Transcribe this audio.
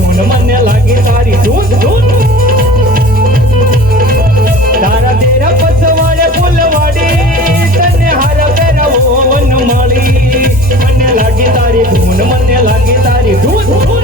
ધૂન મને લાગી તારી ધૂન ધૂન. તારા તેરા પસવાડે ફૂલવાડી, તને હારા પેરા વન માળી. મને લાગી તારી ધૂન, મને લાગી તારી ધૂન ધૂન.